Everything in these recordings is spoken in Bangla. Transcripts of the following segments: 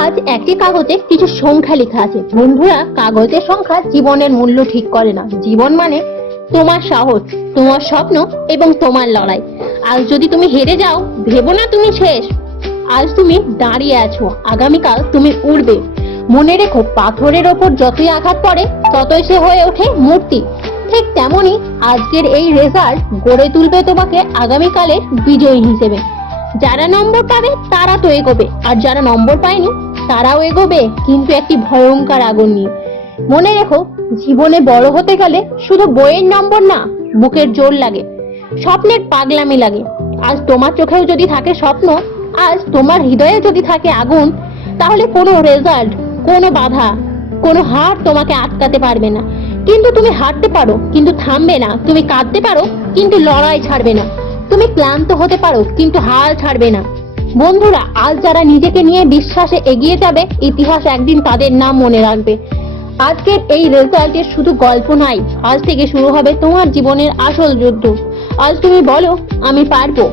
আজ একটি কাগজে কিছু সংখ্যা লেখা আছে। বন্ধুরা, কাগজের সংখ্যা জীবনের মূল্য ঠিক করে না। জীবন মানে তোমার সাহস, তোমার স্বপ্ন এবং তোমার লড়াই। আজ যদি তুমি হেরে যাও, ভেবো না তুমি শেষ। আজ তুমি দাঁড়িয়ে আছো, আগামীকাল তুমি উড়বে। মনে রেখো, পাথরের ওপর যতই আঘাত পড়ে ততই সে হয়ে ওঠে মূর্তি। ঠিক তেমনই আজকের এই রেজাল্ট গড়ে তুলবে তোমাকে আগামীকালের বিজয়ী হিসেবে। যারা নম্বর পাবে তারা তো এগোবে, আর যারা নম্বর পায়নি তারাও এগোবে, কিন্তু একটি ভয়ঙ্কর আগুন নিয়ে। মনে রেখো, জীবনে বড় হতে গেলে শুধু বইয়ের নম্বর না, বুকের জোর লাগে, স্বপ্নের পাগলামি লাগে। আজ তোমার চোখেও যদি থাকে স্বপ্ন, আজ তোমার হৃদয়ে যদি থাকে আগুন, তাহলে কোনো রেজাল্ট, কোনো বাধা, কোনো হার তোমাকে আটকাতে পারবে না। কিন্তু তুমি হারতে পারো, কিন্তু থামবে না। তুমি কাঁদতে পারো, কিন্তু লড়াই ছাড়বে না। তুমি ক্লান্ত হতে পারো, কিন্তু হাল ছাড়বে না। বন্ধুরা, আজ যারা নিজেকে নিয়ে বিশ্বাসে এগিয়ে যাবে, ইতিহাস একদিন তাদের নাম মনে রাখবে। আজকের এই রেজাল্টের শুধু গল্প নাই, আজ থেকে শুরু হবে তোমার জীবনের আসল যুদ্ধ। আজ তুমি বলো, আমি পারবো,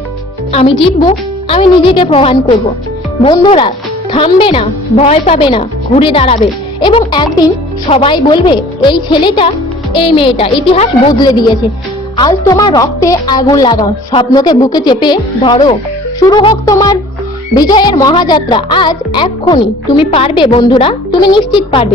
আমি জিতবো, আমি নিজেকে প্রমাণ করব। বন্ধুরা, থামবে না, ভয় পাবে না, ঘুরে দাঁড়াবে, এবং একদিন সবাই বলবে, এই ছেলেটা, এই মেয়েটা ইতিহাস বদলে দিয়েছে। আজ তোমার রক্তে আগুন লাগাও, স্বপ্নকে বুকে চেপে ধরো। শুরু হোক তোমার বিজয়ের মহাযাত্রা আজ, এক্ষুনি। তুমি পারবে বন্ধুরা, তুমি নিশ্চিত পারবে।